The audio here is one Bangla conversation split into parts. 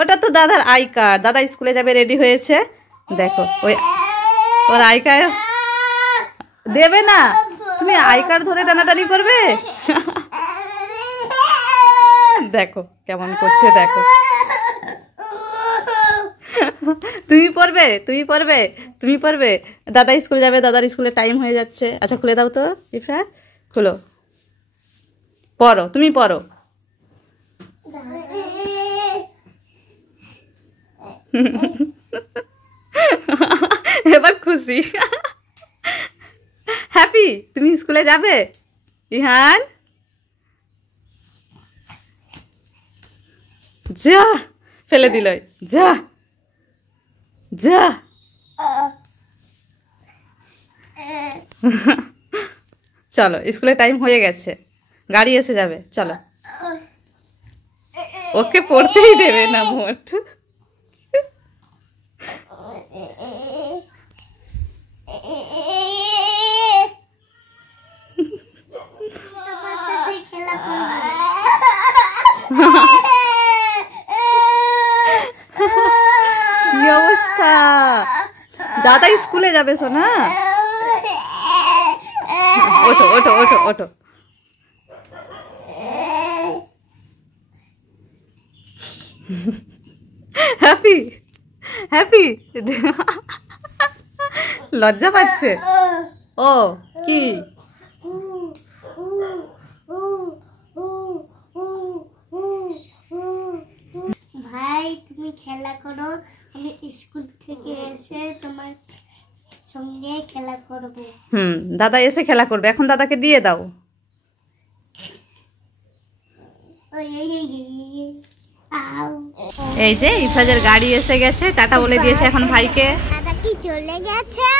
ওটা তো দাদার আই কার্ড। দাদা স্কুলে যাবে, রেডি হয়েছে। দেখো ওই ওর আই কার্ড দেবে না, তুমি আই কার্ড ধরে টানাটানি করবে। দেখো কেমন করছে, দেখো। তুমি পড়বে, তুমি পড়বে, তুমি পড়বে। দাদা স্কুলে যাবে, দাদার স্কুলে টাইম হয়ে যাচ্ছে। আচ্ছা খুলে দাও তো ইফরাজ, খুলো, পড়ো, তুমি পড়ো। এবার খুশি, হ্যাপি। তুমি স্কুলে যাবে ইহান? যা, ফেলে দিল, যা যা। চলো স্কুলে টাইম হয়ে গেছে, গাড়ি এসে যাবে, চলো। ওকে পড়তেই দেবে না মোট। কি অবস্থা, দাদা স্কুলে যাবে সোনা। ওঠো ওঠো ওঠো ওঠো। হ্যাপি হ্যাপি, লজ্জা পাচ্ছে ও। কি ভাই তুমি খেলা করো, আমি স্কুল থেকে এসে তোমার সঙ্গে খেলা করব। দাদা এসে খেলা করবে, এখন দাদাকে দিয়ে দাও। এই যে ইফরাজের গাড়ি এসে গেছে, টাটা বলে দিয়েছে এখন ভাইকে। দাদা কি চলে গেছে?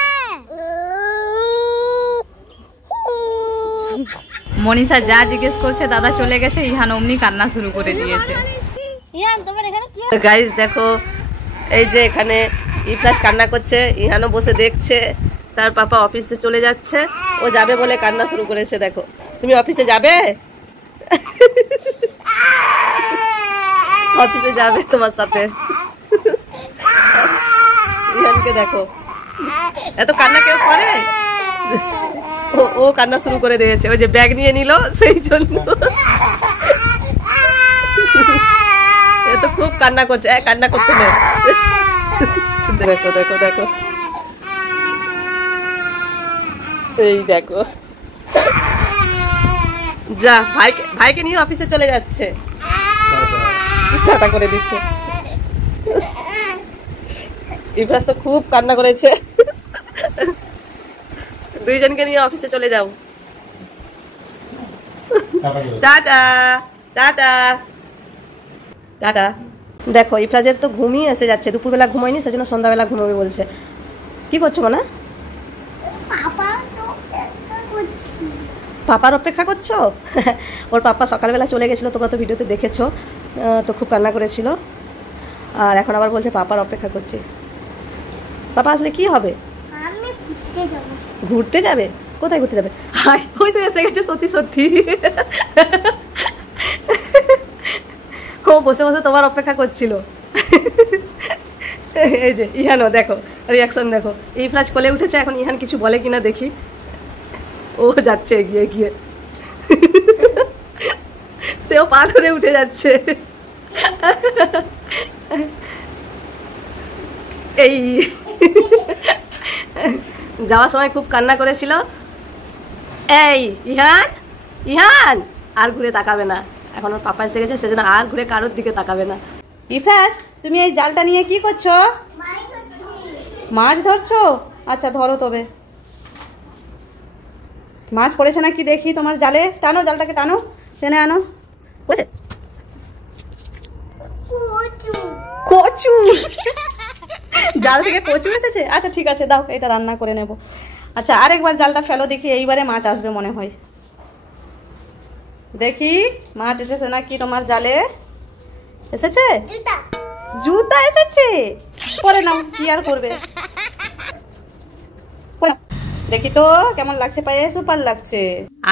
মনীষা যা জিজ্ঞেস করছে দাদা চলে গেছে, ইহান অমনি কান্না শুরু করে দিয়েছে। গাইস দেখো, এই যে এখানে ইফরাজ কান্না করছে, ইহানও বসে দেখছে। তার পাপা অফিসে চলে যাচ্ছে, ও যাবে বলে কান্না শুরু করেছে। দেখো, তুমি অফিসে যাবে? অফিসে যাবে তোমার সাথে। ইহানকে দেখো, এত কান্না কেউ করে? ও কান্না শুরু করে দিয়েছে, ওই যে ব্যাগ নিয়ে নিল সেই জন্য। এ তো খুব কান্না করছে, কান্না করতে নেই। দেখো দেখো দেখো, এই দেখো, যা ভাইকে নিয়ে অফিসে চলে যাচ্ছে, টাটা করে দিচ্ছে। ইফরাজ তো খুব কান্না করেছে। দুইজনকে নিয়ে অফিসে চলে যাও। Tata tata tata. দেখো ইফরাজের তো ঘুমিয়ে এসে যাচ্ছে, দুপুরবেলা ঘুমায়নি, সেজন্য সন্ধ্যাবেলা ঘুমাবে বলছে। কি করছো না? পাপার অপেক্ষা করছো? ওর পাপা সকালবেলা চলে গেছিলো, তোমরা তো ভিডিওতে দেখেছো, তো খুব কান্না করেছিল। আর এখন আবার বলছে পাপার অপেক্ষা করছি। পাপা আসলে কি হবে? ঘুরতে যাবে? কোথায় ঘুরতে যাবে? হাই, ওই তো এসে গেছে, সত্যি সত্যি। ও বসে বসে তোমার অপেক্ষা করছিল। এই যে ইহানও দেখো, রিয়াকশন দেখো। ইফরাজ কোলে উঠেছে, এখন ইহান কিছু বলে কিনা দেখি। ও যাচ্ছে এগিয়ে গিয়ে, সেও পা ধরে উঠে যাচ্ছে। এই যাওয়ার সময় খুব কান্না করেছিল। এই ইহান, ইহান আর ঘুরে তাকাবে না, এখন ওর পাপা এসে গেছে, সেজন্য আর ঘুরে কারোর দিকে তাকাবে না। ইফরাজ তুমি এই জালটা নিয়ে কি করছো? মাছ ধরছো? আচ্ছা ধরো তবে। মাছ পড়েছে না কি দেখি তোমার জালে, টানো জালটাকে, টানো, টেনে আনো। বুঝে কচু, জাল থেকে কচু এসেছে? আচ্ছা ঠিক আছে, দাও, এটা রান্না করে নেব। আচ্ছা আরেকবার জালটা ফেলো দেখি, এইবারে মাছ আসবে মনে হয়। দেখি মাছ এসেছে নাকি তোমার জালে। এসেছে? জুতা এসেছে, পরে নাও, কি আর করবে। দেখি তো কেমন লাগছে, পায়ে সুপার লাগছে।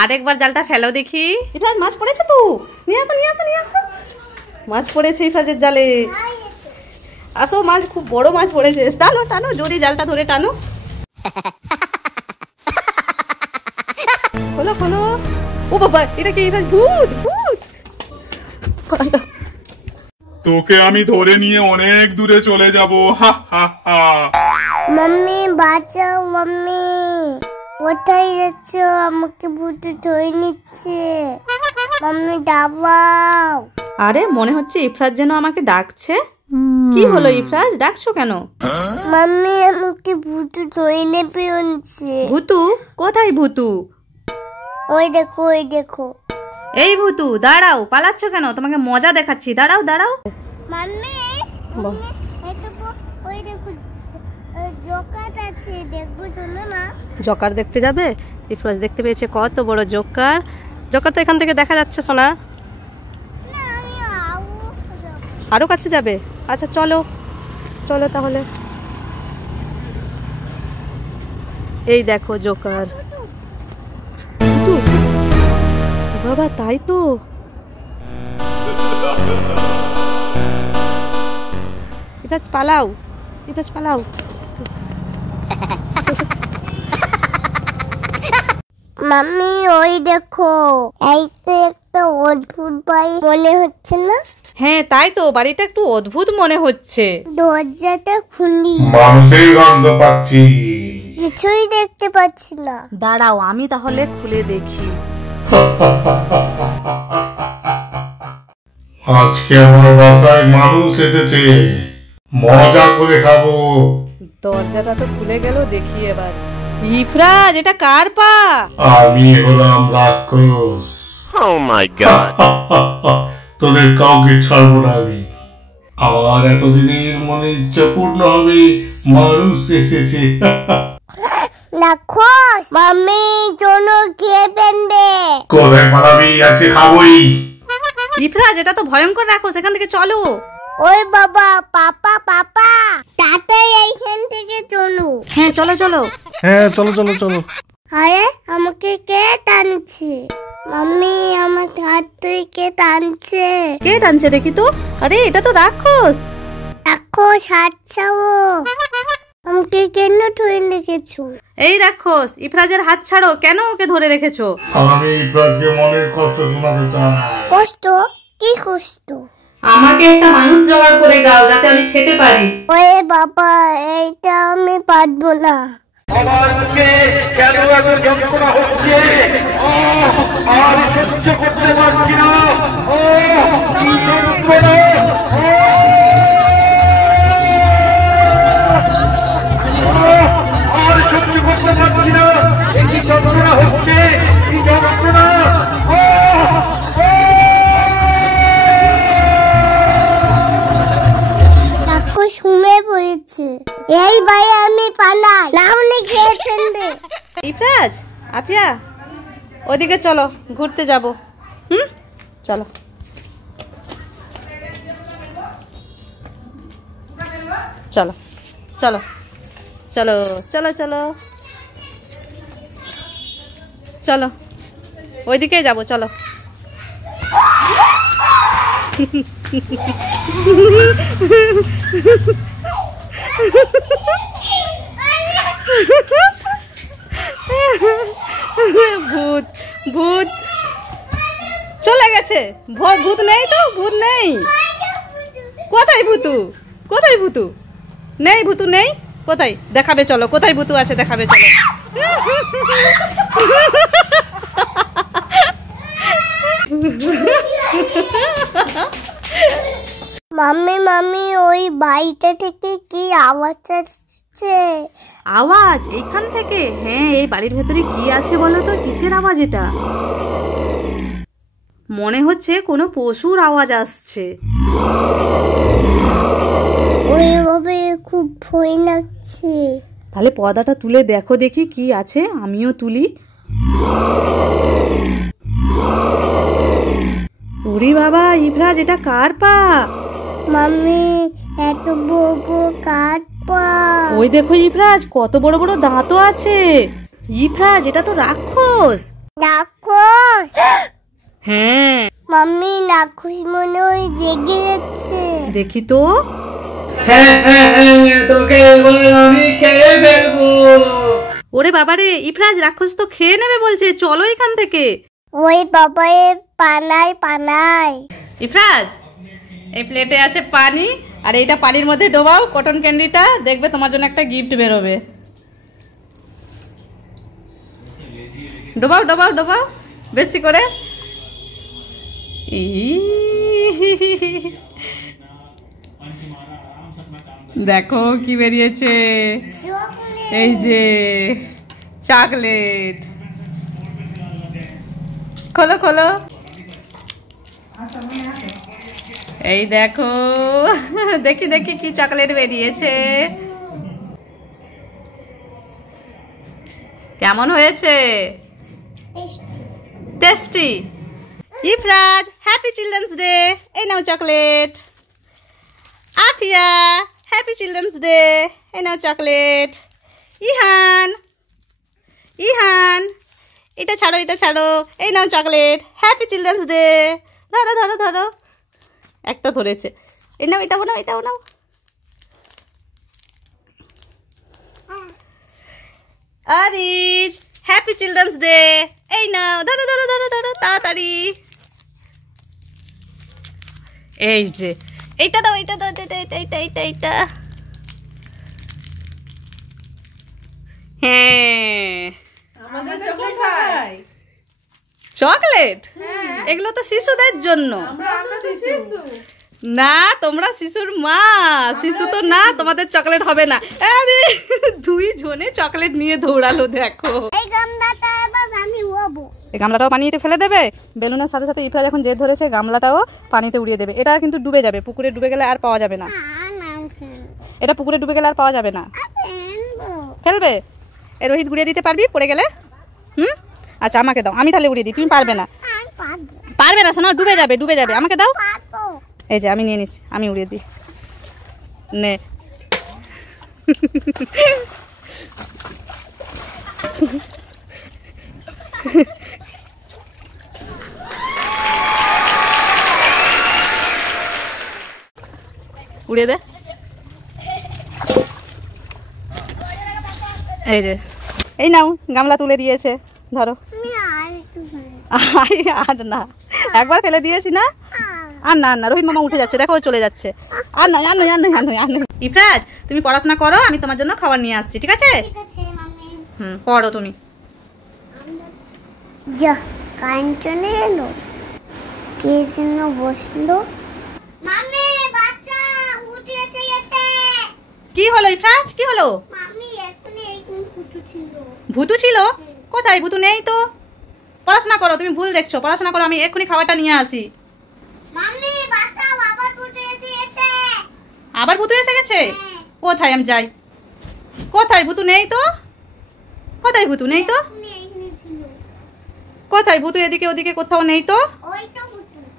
আরেকবার জালটা ফেলো দেখি। এটা মাছ পড়েছে তো, নিয়ে আসো নিয়ে আসো নিয়ে আসো। মাছ পড়েছে ইফরাজের জালে। আসো, মাছ খুব বড় মাছ পড়েছে। টানো টানো, জোরে জালটা ধরে টানো। খোলো খোলো। ও বাবা, এটা কি ইফরাজ? ভূত ভূত। তোকে আমি ধরে নিয়ে অনেক দূরে চলে যাব। হা হা হা। মাম্মি বাঁচাও, মাম্মি কোথায় যাচ্ছ? আমাকে ভূত ধরে নিচ্ছে। মাম্মি দাবাও। আরে মনে হচ্ছে ইফরাজ যেন আমাকে ডাকছে। কি হলো ইফরাজ, ডাকছো কেন? মাম্মি আমাকে ভূত ধরে নেবে আনছে। ভূতু? কোথায় ভূতু? ওই দেখো, ওই দেখো। এই ভূতু দাঁড়াও, পালাচ্ছ কেন? তোমাকে মজা দেখাচ্ছি, দাঁড়াও দাঁড়াও। মাম্মি ওই দেখো, জোকার আছে, দেখবো চলো না। জোকার দেখতে যাবে? ইফরাজ দেখতে পেয়েছে কত বড় জোকার। জোকার তো এখান থেকে দেখা যাচ্ছে সোনা। আরো কাছে যাবে? আচ্ছা চলো চলো তাহলে। এই দেখো জোকার। বাবা তাই তো। ইফরাজ পালাও, ইফরাজ পালাও। মাম্মি ওই দেখো, এই তো একটা অদ্ভুত বাড়ি মনে হচ্ছে না? হ্যাঁ তাই তো, বাড়িটা একটু অদ্ভুত মনে হচ্ছে। দরজাটা খুলি। মানুষের গন্ধ পাচ্ছি। কিছুই দেখতে পাচ্ছি না। দাঁড়াও আমি তাহলে খুলে দেখি। আজকে আমার বাসায় মানুষ এসেছে, মজা করে খাবো। দরজাটা তো খুলে গেল, দেখি এবার। ইফরাজ, এটা কার পা? আমি হলাম রাক্ষস। Oh my god. তোদের কাউকে ছাড়বো না আমি। আমার এতদিনের মনে ইচ্ছা পূর্ণ হবে, মানুষ এসেছে। রাক্ষস মাম্মি চলো খেয়ে ফেলবে। কোথায় পালাবি? আছে খাবোই। ইফরাজ, এটা তো ভয়ঙ্কর রাক্ষস, এখান থেকে চলো। ওই বাবা, পাপা পাপা তাড়াতাড়ি এইখান থেকে চলো। হ্যাঁ চলো চলো। হ্যাঁ চলো চলো চলো। আরে আমাকে কে টানছে? মাম্মি আমার হাত ধরে কে টানছে? কে টানছে দেখি তো। আরে এটা তো রাক্ষস। রাক্ষস হাত ছাড়ো। আমাকে কেন ধরে রেখেছো? এই রাক্ষস, ইফরাজের হাত ছাড়ো। কেন ওকে ধরে রেখেছো? আমি ইফরাজকে মনের কষ্ট শোনাতে চাই। কষ্ট? কি কষ্ট? আমাকে একটা মানুষ জোগাড় করে দাও যাতে আমি খেতে পারি। ওরে বাবা, এইটা আমি পারবো না। আমার মুখে কেন এত যন্ত্রণা হচ্ছে? আর সহ্য করতে পারছি না। কি যন্ত্রণা! আর সহ্য করতে পারছি না। কি যন্ত্রণা হচ্ছে, কি যন্ত্রণা! রাক্ষস ঘুমিয়ে পড়েছে। এই ভাই আমি পালাই, না হলে খেয়ে ফেলবে। ইফরাজ, আফিয়া, ওদিকে চলো, ঘুরতে যাব। চলো। চলো চলো চলো চলো চলো চলো, ওইদিকে যাবো, চলো। ভূত ভূত চলে গেছে। ভূত নেই তো, ভূত নেই। কোথায় ভূতু? কোথায় ভূতু? নেই, ভূতু নেই। কোথায় দেখাবে? চলো, কোথায় ভূতু আছে দেখাবে, চলো। মাম্মি মাম্মি ওই বাড়িটা থেকে কি আওয়াজ আসছে? আওয়াজ এইখান থেকে? হ্যাঁ, এই বাড়ির ভেতরে কি আছে বলো তো? কিসের আওয়াজ এটা? মনে হচ্ছে কোনো পশুর আওয়াজ আসছে। ওইভাবে খুব ভয় লাগছে। তাহলে পর্দাটা তুলে দেখো দেখি কি আছে। আমিও তুলি। ওরে বাবা, ইফরাজ, এটা কার পা? মাম্মি এত বড় বড় কাঠ পা। ওই দেখো ইফরাজ, কত বড় বড় দাঁতও আছে। ইফরাজ, এটা তো রাক্ষস। রাক্ষস? হ্যাঁ। মাম্মি রাক্ষস মনে হয় যে রেগে যাচ্ছে। দেখি তো। তোকে এবার আমি খেয়ে ফেলবো। ওরে বাবারে, ইফরাজ রাক্ষস তো খেয়ে নেবে বলছে, চলো এখান থেকে। ওই বাবাই পানাই পানাই। ইফরাজ, এই প্লেটে আছে পানি, আর এইটা পানির মধ্যে ডোবাও কটন ক্যান্ডিটা, দেখবে তোমার জন্য একটা গিফট বেরোবে। ডোবাও ডোবাও ডোবাও বেশি করে। দেখো কি বেরিয়েছে, এই যে চকলেট। খোলো খোলো, এই দেখো, দেখি দেখি কি চকলেট বেরিয়েছে। কেমন হয়েছে? Tasty. Ifraz, happy children's day. এই নাও chocolate. Afia, happy children's day. এই নাও চকলেট। ইহান, ইহান, এটা ছাড়ো এটা ছাড়ো, এই নাও চকলেট। Happy children's day. ধরো ধরো ধরো, একটা ধরেছে। এই নাও, এটাও নাও, এটাও নাও। Ariz, happy children's day. এই নাও, ধরো ধরো ধরো ধরো, তাড়াতাড়ি। এই যে এইটা দাও, এইটা দাও, এইটা এইটা এইটা এইটা এইটা। হ্যাঁ, চকলেট, এগুলো তো শিশুদের জন্য। না, তোমরা শিশুর মা, শিশু তো না, তোমাদের চকলেট হবে না। আরে দুই জনে চকলেট নিয়ে দৌড়ালো, দেখো। এই গামলাটা এবার আমি ওবো। এই গামলাটাও পানিতে ফেলে দেবে। বেলুনের সাথে সাথে ইফরাজ এখন জেদ ধরেছে, গামলাটাও পানিতে উড়িয়ে দেবে। এটা কিন্তু ডুবে যাবে, পুকুরে ডুবে গেলে আর পাওয়া যাবে না। এটা পুকুরে ডুবে গেলে আর পাওয়া যাবে না। ফেলবে? এ রোহিত গুড়িয়ে দিতে পারবি পড়ে গেলে? আচ্ছা আমাকে দাও, আমি তাহলে উড়িয়ে দিই, তুমি পারবে না। পারবে না, শোনো, ডুবে যাবে, ডুবে যাবে। আমাকে দাও। এই যে আমি নিয়ে নিচ্ছি, আমি উড়িয়ে দিই। নে। উড়িয়ে দে। এই যে, এই নাও, গামলা তুলে দিয়েছে, ধরো। আর না, একবার ফেলে দিয়েছি না, আর না না। রোহিত মামা উঠে যাচ্ছে, দেখো চলে যাচ্ছে। আর না, আর নয়, আর নয়, আর নয়, আর নয়। ইফরাজ, তুমি পড়াশোনা করো, আমি তোমার জন্য খাবার নিয়ে আসছি, ঠিক আছে? পড়ো তুমি। যা কাঞ্চনে এলো, কে যেন বসলো। মামি, বাচ্চা উঠে এসে গেছে। কি হলো ইফরাজ, কি হলো? মামি, এখানে একদম ভূতু ছিল। ভূতু ছিল? কোথায়? ভূতু নেই তো। পড়াশোনা করো, তুমি ভুল দেখছো, পড়াশোনা করো, আমি এক্ষুনি খাবারটা নিয়ে আসি। মামি, বাচ্চা আবার ভূতু এসে গেছে। আবার ভূতু এসে গেছে? কোথায়? আমি যাই। কোথায়? ভূতু নেই তো। কোথায়? ভূতু নেই তো। কোথায়? ভূতু এদিকে ওদিকে কোথাও নেই তো।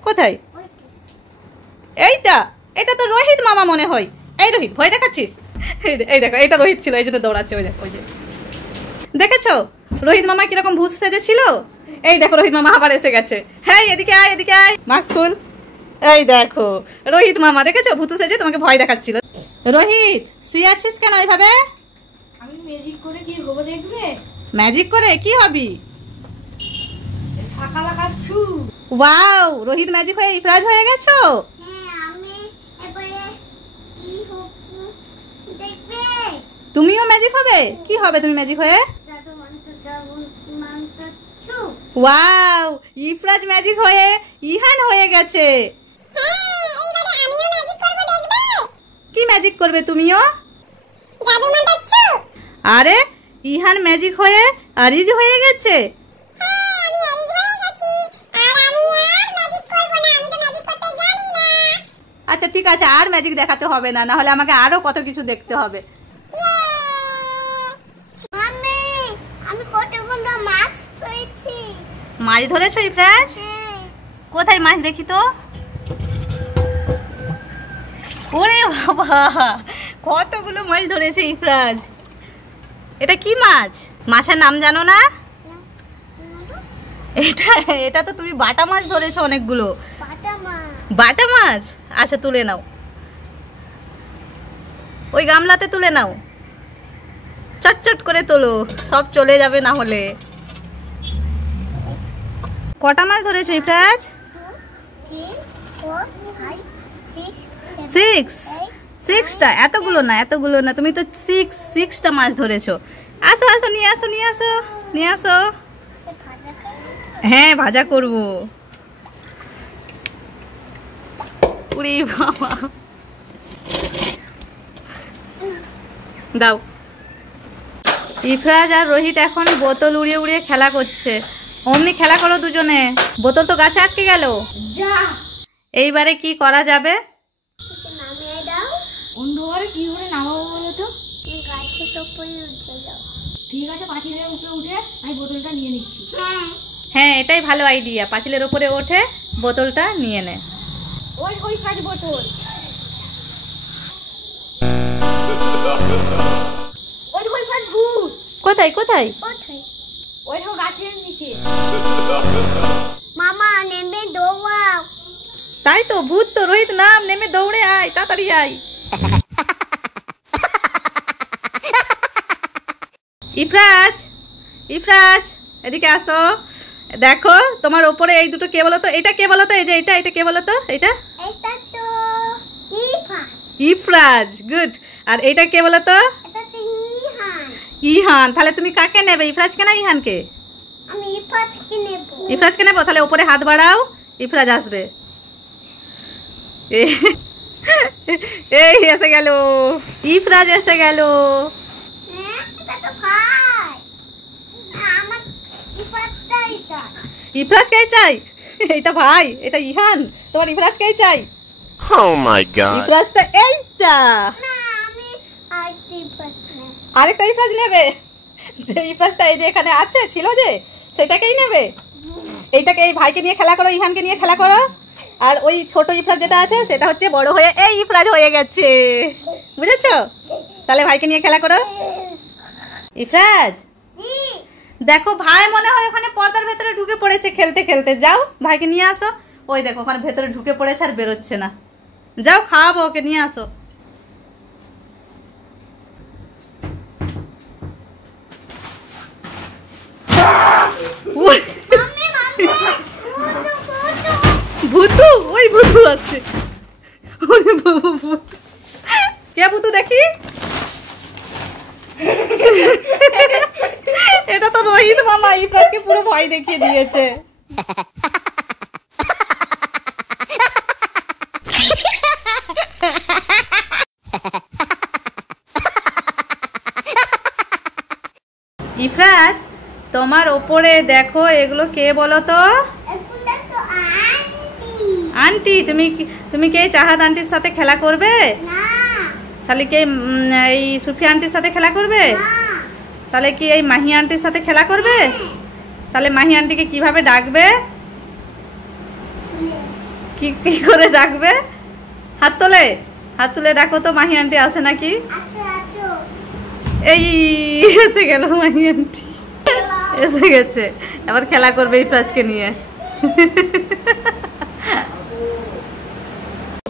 কোথায়? এইটা, এটা তো রোহিত মামা মনে হয়। এই রোহিত, ভয় দেখাচ্ছিস? এই দেখো, এটা রোহিত ছিল, এই জন্য দৌড়াচ্ছে। ওই দেখো, ওই যে দেখেছো রোহিত মামা কিরকম ভূত সেজেছিল। এই দেখো রোহিত মামা আবার এসে গেছে। হ্যাঁ, এদিকে আয়, এদিকে আয়, মাস্ক খুল। এই দেখো রোহিত মামা, দেখেছো ভূতু সেজে তোমাকে ভয় দেখাচ্ছিল। রোহিত, শুয়ে আছিস কেন এইভাবে? আমি ম্যাজিক করে কি হবে দেখবে? ম্যাজিক করে কি হবি? শাকা লাগাচ্ছু। ওয়াও, রোহিত ম্যাজিক হয়ে ইফরাজ হয়ে গেছো। হ্যাঁ, আমি এবারে কি হবে দেখবে? তুমিও ম্যাজিক হবে? কি হবে তুমি ম্যাজিক হয়ে? জাদু মন্ত্র চু। ওয়াও, ইফরাজ ম্যাজিক হয়ে ইহান হয়ে গেছে। এবারে আমিও ম্যাজিক করব দেখবে? কি ম্যাজিক করবে তুমিও? জাদু মন্ত্র চু। আরে ইহান ম্যাজিক হয়ে আরিজ হয়ে গেছে। হ্যাঁ, আমি আরিজ হয়ে গেছি, আর আমি আর ম্যাজিক করব না, আমি তো ম্যাজিক করতে জানি না। আচ্ছা ঠিক আছে, আর ম্যাজিক দেখাতে হবে না, না হলে আমাকে আরো কত কিছু দেখতে হবে। মাম্মি, আমি কতগুলো মাছ ধরেছি। মাছ ধরেছো ইফরাজ? হ্যাঁ। কোথায় মাছ দেখি তো? ওরে বাবা, কতগুলো মাছ ধরেছে ইফরাজ। এটা কি মাছ? মাছের নাম জানো না? এটা এটা তো তুমি বাটা মাছ ধরেছো অনেকগুলো। বাটা মাছ। বাটা মাছ, আচ্ছা তুলে নাও, ওই গামলাতে তুলে নাও, চটচট করে তোলো, সব চলে যাবে না হলে। কটা মাছ ধরেছো ইফরাজ? 3, 4, 5, 6, 7, 6? 8, 6টা? এতগুলো না, তুমি তো 6টা মাছ ধরেছো। আসো আসো, নিয়ে আসো নিয়ে আসো নিয়ে আসো। হ্যাঁ ভাজা করবো। উরি বাবা, দাও। ইফরাজ আর রোহিত এখন বোতল উড়িয়ে উড়িয়ে খেলা করছে। অমনি খেলা করো দুজনে, বোতল তো গাছে আটকে গেল। যা এইবারে কি করা যাবে? নামিয়ে দাও। অন্ধকারে কি করে নামাবো বলো তো? গাছের উপরে উঠে যাও। ঠিক আছে, পাখিদের উপরে উঠে আমি বোতলটা নিয়ে নিচ্ছি। হ্যাঁ হ্যাঁ এটাই ভালো আইডিয়া, পাঁচিলের ওপরে ওঠে বোতলটা নিয়ে নে। ওই কাজ বোতল, ওই ফাজ ভূত। কোথায় কোথায়? কোথায়? ওই তো গাছের নিচে। মামা নেমে দৌড়াও। তাই তো, ভূত তো। রোহিত নাম, নেমে দৌড়ে আয়, তাড়াতাড়ি আয়। ইফরাজ, ইফরাজ এদিকে আসো। দেখো তোমার ওপরে এই দুটো কে বলো তো? এটা কে বলো তো? এই যে এটা কে বলো তো? এটা এটা তো ইফা। ইফরাজ, গুড। আর এইটা কে বলো তো? এটা তো ইহান। ইহান। তাহলে তুমি কাকে নেবে, ইফরাজকে না ইহানকে? আমি ইফা থেকে নেব। ইফরাজকে নেবো। তাহলে ওপরে হাত বাড়াও, ইফরাজ আসবে। এই এসে গেল, ইফরাজ এসে গেল। হ্যাঁ এটা তো ভাই। আমার ইফাটাই চাই। ইফরাজকেই চাই? এটা ভাই, এটা ইহান, তোমার ইফরাজকেই চাই। Oh my god. ইফরাজ তো এইটা। না আমি আরেকটা ইফাট নেব। আরেকটা ইফরাজ নেবে? যে ইফরাজটা এই যে এখানে আছে, ছিল যে, সেটাকেই নেবে? এইটাকে, এই ভাইকে নিয়ে খেলা করো, ইহানকে নিয়ে খেলা করো। আর ওই ছোট ইফরাজ যেটা আছে সেটা হচ্ছে বড় হয়ে এই ইফরাজ হয়ে গেছে, বুঝেছো? তাহলে ভাইকে নিয়ে খেলা করো। ইফরাজ জি দেখো, ভাই মনে হয় ওখানে পর্দার ভেতরে ঢুকে পড়েছে খেলতে খেলতে। যাও ভাইকে নিয়ে আসো। ওই দেখো ওখানে ভেতরে ঢুকে পড়েছে আর বেরোচ্ছে না। যাও খাওয়াবো ওকে, নিয়ে আসো। মাম্মি মাম্মি ভূতু ভূতু। ভূতু? ওই ভূতু আছে। ওরে বাবা, ভূত। কে ভূতু দেখি? এটা তো রোহিত মামা, ইফরাজকে পুরো ভয় দেখিয়ে দিয়েছে। ইফরাজ তোমার ওপরে দেখো, এগুলো কে বলো তো? এগুলো তো আন্টি। আন্টি। তুমি কি এই চাহাদ আন্টির সাথে খেলা করবে? না তাহলে কি এই সুফিয়া আন্টির সাথে খেলা করবে? না তাহলে কি এই মাহি আন্টির সাথে খেলা করবে? তাহলে মাহি আন্টিকে কিভাবে ডাকবে? কি কি করে ডাকবে? হাত তুলে ডাকো তো, মাহি আন্টি আসে নাকি? আছো আছো। এই এসে গেল মাহি আন্টি, এসে গেছে। এবার খেলা করবে ইফরাজকে নিয়ে।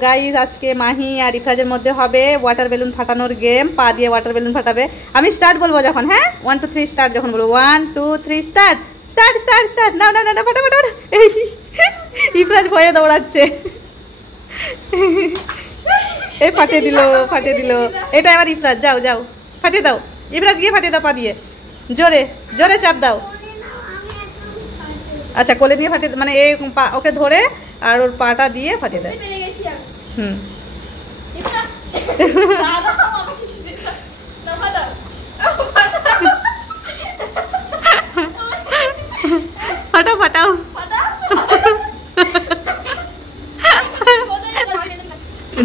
গাইস আজকে মাহি আর ইফরাজের মধ্যে হবে ওয়াটার বেলুন ফাটানোর গেম। পা দিয়ে ওয়াটার বেলুন ফাটাবে। আমি স্টার্ট বলবো যখন, হ্যাঁ 1 2 3 স্টার্ট যখন বলবো, 1 2 3 স্টার্ট। Start start start. না না না, ফাটা ফাটা। এই ইফরাজ ভয়ে দৌড়াচ্ছে। এই ফাটিয়ে দিল। এটা এবার ইফরাজ, যাও যাও ফাটিয়ে দাও। ইফরাজ গিয়ে ফাটিয়ে দাও পা দিয়ে, জোরে জোরে চাপ দাও। আচ্ছা কোলে নিয়ে ফাটিয়ে, মানে এই ওকে ধরে আর ওর পাটা দিয়ে ফাটিয়ে দেয়। হুম ফাটাও ফাটাও।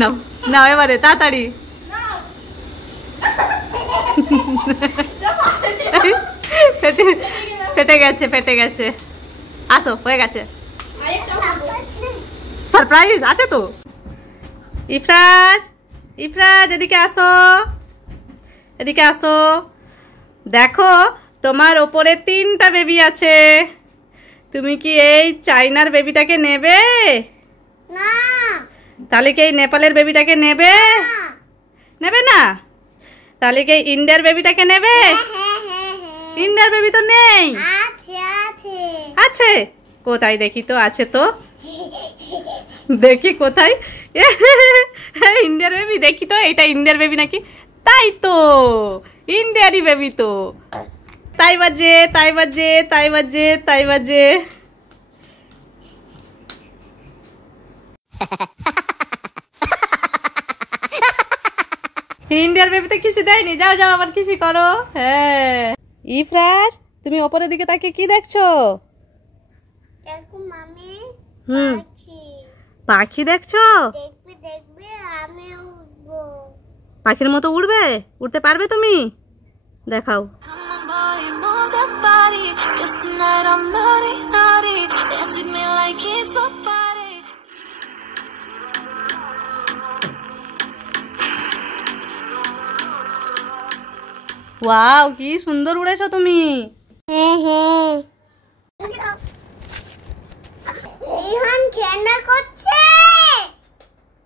নাও নাও এবারে তাড়াতাড়ি। ফেটে গেছে। আসো, হয়ে গেছে। সারপ্রাইজ আছে তো। ইফরাজ এদিকে আসো। দেখো তোমার ওপরে 3টা বেবি আছে। তুমি কি এই চাইনার বেবিটাকে নেবে? না তাহলে কি এই নেপালের বেবিটাকে নেবে? নেবে না? তাহলে কি ইন্ডিয়ার বেবিটাকে নেবে? ইন্ডিয়ার বেবি তো নেই। আছে কোথায় দেখি তো? আছে তো, দেখি কোথায়। ইন্ডিয়ার বেবি দেখি তো, এটা ইন্ডিয়ার বেবি নাকি? তাই তো, ইন্ডিয়ারই বেবি তো। তাই বাজে তাই বাজে তাই বাজে তাই বাজে। ইন্ডিয়ার বেবিতে কিছু দেয়নি, যাও যাও আবার কিছু করো। হ্যাঁ ইফরাজ, তুমি ওপরের দিকে তাকিয়ে কি দেখছো? দেখো মামি, হুম, পাখি। পাখি দেখছো? দেখবে দেখবে আমি উঠবো। পাখির মতো উড়বে? উড়তে পারবে তুমি? দেখাও। ওয়াও, কি সুন্দর উড়েছো তুমি। হ্যাঁ হ্যাঁ। ইহান খেলা করছে,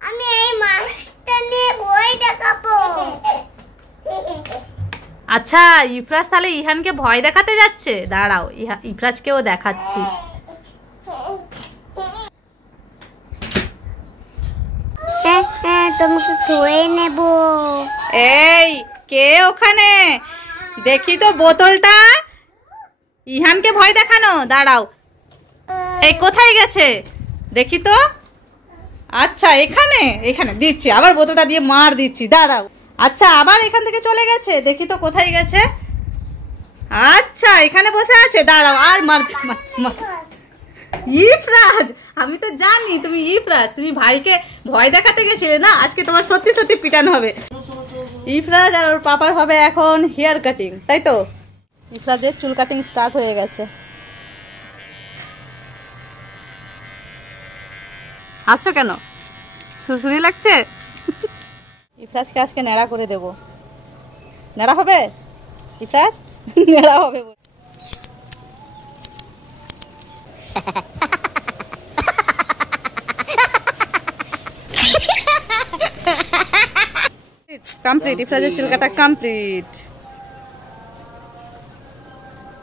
আমি এই মাছটা নিয়ে বই দেখাবো। আচ্ছা, ইফরাজ তাহলে ইহানকে ভয় দেখাতে যাচ্ছে। দাঁড়াও, ইফরাজকেও দেখাচ্ছি। হ্যাঁ হ্যাঁ, তোমাকে ধুয়ে নেব। এই কে ওখানে? দেখি তো বোতলটা। ইহানকে ভয় দেখানো। দাঁড়াও, এই কোথায় গেছে দেখি তো। আচ্ছা এখানে, এখানে দিচ্ছি, আবার বোতলটা দিয়ে মার দিচ্ছি। দাঁড়াও। আচ্ছা আবার এখান থেকে চলে গেছে, দেখি তো কোথায় গেছে। আচ্ছা এখানে বসে আছে, দাঁড়াও আর মার। ইফরাজ, আমি তো জানি তুমি ইফরাজ, তুমি ভাইকে ভয় দেখাতে গেছিলে না, আজকে তোমার সত্যি সত্যি পিটান হবে। ইফরাজ আর ওর পাপার হবে এখন হেয়ার কাটিং, তাই তো? ইফরাজের চুল কাটিং স্টার্ট হয়ে গেছে। আসছো কেন? সুরসুরি লাগছে? ইফরাজকে আজকে নেড়া করে দেব। নেড়া হবে ইফরাজ? নেড়া হবে। কমপ্লিট, ইফরাজের চুল কাটা কমপ্লিট।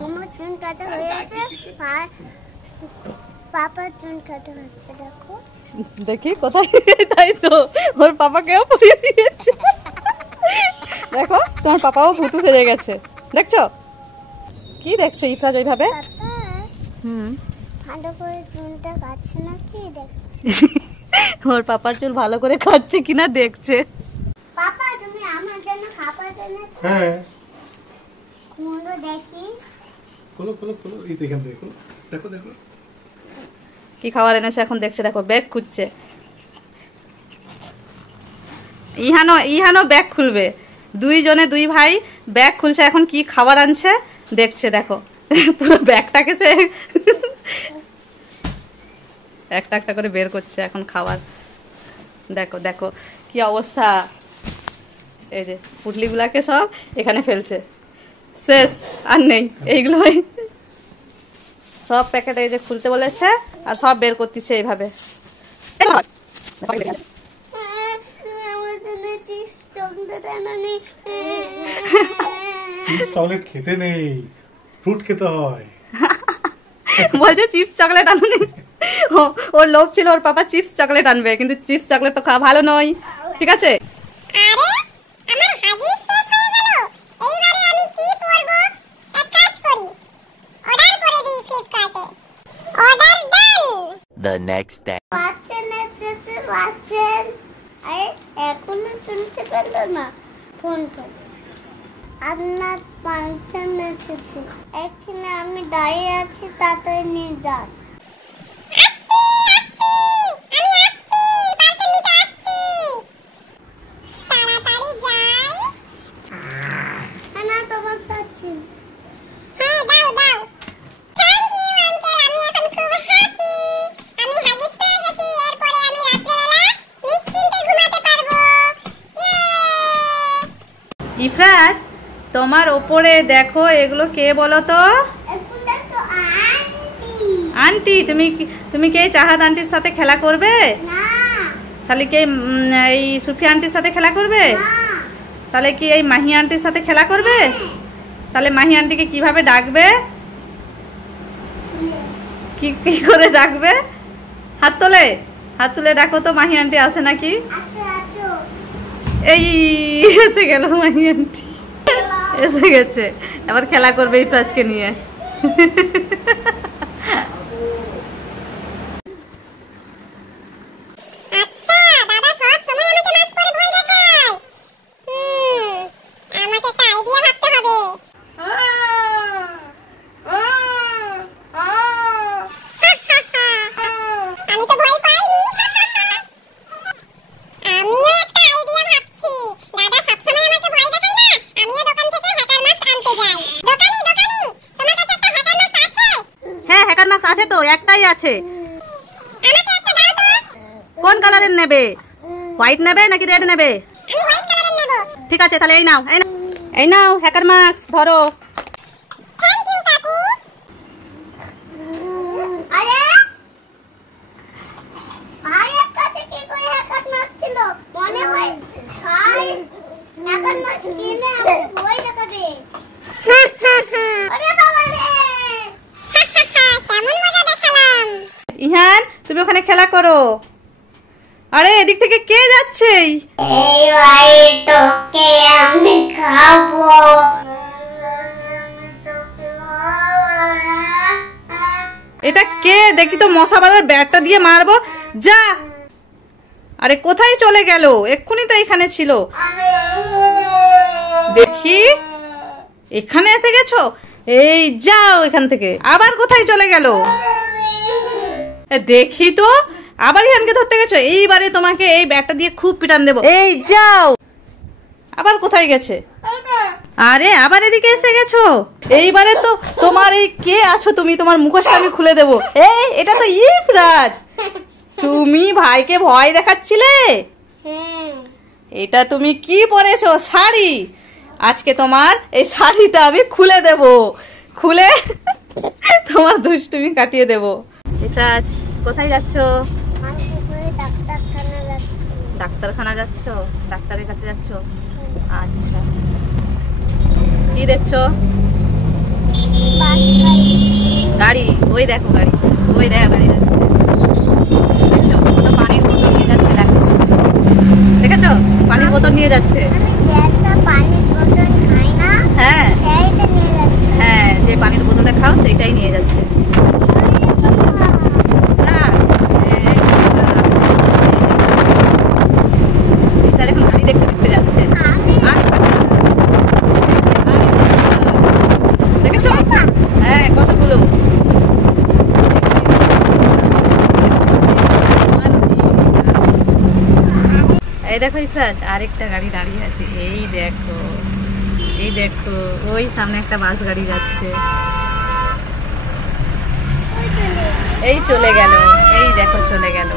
আমার চুল কাটা হয়েছে, পাপার চুল কাটা হচ্ছে। দেখো দেখি কোথায়। তাই তো, ওর পাপাকেও পরিয়ে দিয়েছে। দেখো তোমার পাপাও ভুতু সেজে গেছে, দেখছো? কি দেখছো ইফরাজ ওইভাবে? পাপা ভালো করে চুলটা কাটছে নাকি দেখ। ওর পাপার চুল ভালো করে কাটছে কিনা দেখছে। পাপা তুমি আমার জন্য খাবার এনেছো? হ্যাঁ, কুমড়ো দেখি। খোলো খোলো খোলো, এই তো এখান থেকে খোলো। দেখো দেখো কি খাবার এনেছে এখন দেখছে। দেখো ব্যাগ খুঁজছে। ইহানো ব্যাগ খুলবে। দুইজনে দুই ভাই ব্যাগ খুলছে এখন, কি খাবার আনছে দেখছে। দেখো পুরো ব্যাগটাকে সে একটা একটা করে বের করছে এখন খাবার। দেখো দেখো কি অবস্থা। এই যে পুটলিগুলাকে সব এখানে ফেলছে, শেষ আর নেই। এইগুলোই সব প্যাকেট এই যে খুলতে বলেছে আর সব বের করতেছে এইভাবে। চকলেট খেতে নেই, ফ্রুট খেতে হয়। বলছে চিপস চকলেট আনুনি। ওর লোভ ছিল ওর পাপা চিপস চকলেট আনবে, কিন্তু চিপস চকলেট তো খাওয়া ভালো নয়। ঠিক আছে, The next day. এখনো শুনতে পেলো না, ফোন করে আপনার পাঁচজন এসেছে। এখানে আমি দাঁড়িয়ে আছি, তাড়াতাড়ি নিয়ে যান। তোমার পাচ্ছি। হ্যাঁ দাও দাও। ইফরাজ তোমার ওপরে দেখো, এগুলো কে বলো তো? আন্টি। তুমি কি এই চাহাত আন্টির সাথে খেলা করবে? তাহলে কি এই সুফিয়া আন্টির সাথে খেলা করবে? তাহলে কি এই মাহি আন্টির সাথে খেলা করবে? তাহলে মাহি আন্টিকে কিভাবে ডাকবে? কি কি করে ডাকবে? হাত তুলে ডাকো তো, মাহি আন্টি আসে নাকি? এই এসে গেল মাহি আন্টি, এসে গেছে। এবার খেলা করবে ইফরাজকে নিয়ে। আছে তো, একটাই আছে। কোন কালারের নেবে? হোয়াইট নেবে নাকি রেড নেবে? ঠিক আছে, তাহলে এই নাও, এই নাও হ্যাকার মাস্ক ধরো। ইহান, তুমি ওখানে খেলা করো। আরে এদিক থেকে কে যাচ্ছে? এটা কে? দেখি তো, মশা মারার ব্যাটটা দিয়ে মারবো। যা। আরে কোথায় চলে গেল? এক্ষুনি তো এখানে ছিল। দেখি, এখানে এসে গেছো? এই যাও এখান থেকে। আবার কোথায় চলে গেল? দেখি তো, আবার ইহানকে ধরতে গেছো। এইবারে তোমাকে এই ব্যাটটা দিয়ে খুব পিটান দেবো। এই যাও। আবার কোথায় গেছে? আরে আবার এদিকে এসে গেছো। এইবারে তো তোমার এই কে আছো তুমি, তোমার মুখোশটা আমি খুলে দেবো। এই এটা তো ইফরাজ। তুমি ভাইকে ভয় দেখাচ্ছিলে। এটা তুমি কি পরেছো? শাড়ি। আজকে তোমার এই শাড়িটা আমি খুলে দেব, খুলে তোমার দুষ্টুমি কাটিয়ে দেব। ইফরাজ, কোথায় যাচ্ছ? ডাক্তারখানা যাচ্ছ? ডাক্তারের কাছে যাচ্ছ? আচ্ছা, কি দেখছো? গাড়ি। ওই দেখো গাড়ি, ওই দেখো গাড়ি যাচ্ছে। দেখছো কত পানির বোতল নিয়ে যাচ্ছে? দেখো, দেখেছো পানির বোতল নিয়ে যাচ্ছে। হ্যাঁ হ্যাঁ, যে পানির বোতলটা খাও সেইটাই নিয়ে যাচ্ছে। এখন গাড়ি দেখতে দেখতে যাচ্ছে। দেখেছো? হ্যাঁ, কতগুলো। এই দেখো ইফরাজ, আরেকটা গাড়ি দাঁড়িয়ে আছে। এই দেখো, এই দেখো, ওই সামনে একটা বাস গাড়ি যাচ্ছে। এই চলে গেল, এই দেখো চলে গেল।